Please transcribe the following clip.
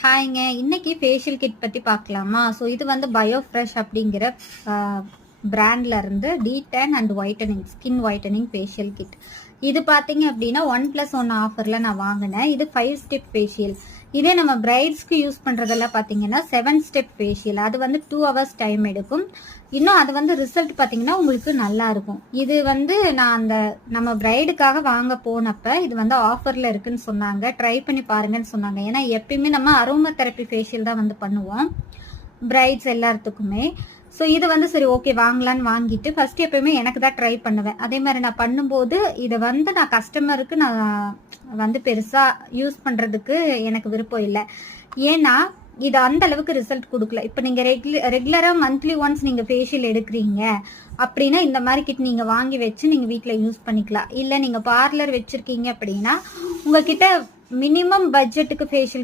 ஹாய்ங்க. இன்னைக்கு facial kit பத்தி பார்க்கலாமா? ஸோ இது வந்து பயோஃப்ரெஷ் அப்படிங்கிற பிராண்ட்ல இருந்து detan and whitening skin whitening facial kit. இது பார்த்தீங்க அப்படின்னா 1+1 ஆஃபர்ல நான் வாங்கினேன். இது 5 ஸ்டெப் ஃபேஷியல். இதே நம்ம பிரைட்ஸ்க்கு யூஸ் பண்றதெல்லாம் பார்த்தீங்கன்னா 7 ஸ்டெப் ஃபேஷியல். அது வந்து 2 ஹவர்ஸ் டைம் எடுக்கும். இன்னும் அது வந்து ரிசல்ட் பார்த்தீங்கன்னா உங்களுக்கு நல்லா இருக்கும். இது வந்து நான் அந்த நம்ம பிரைடுக்காக வாங்க போனப்ப இது வந்து ஆஃபர்ல இருக்குன்னு சொன்னாங்க. ட்ரை பண்ணி பாருங்கன்னு சொன்னாங்க. ஏன்னா எப்பயுமே நம்ம அரோமா தெரப்பி ஃபேஷியல் தான் வந்து பண்ணுவோம் பிரைட்ஸ் எல்லாத்துக்குமே. ஸோ இது வந்து சரி ஓகே வாங்கலான்னு வாங்கிட்டு ஃபர்ஸ்ட் எப்பயுமே எனக்கு தான் ட்ரை பண்ணுவேன். அதே மாதிரி நான் பண்ணும்போது இதை வந்து நான் கஸ்டமருக்கு நான் வந்து பெருசா யூஸ் பண்றதுக்கு எனக்கு விருப்பம் இல்லை. ஏன்னா இது அந்த அளவுக்கு ரிசல்ட் கொடுக்கல. இப்போ நீங்க ரெகுலரா மந்த்லி ஒன்ஸ் நீங்க ஃபேஷியல் எடுக்கிறீங்க அப்படின்னா இந்த மாதிரி கிட் நீங்க வாங்கி வச்சு நீங்க வீட்டில் யூஸ் பண்ணிக்கலாம். இல்லை நீங்க பார்லர் வச்சிருக்கீங்க அப்படின்னா உங்ககிட்ட மினிமம் பட்ஜெட்டுக்கு ஃபேஷியல்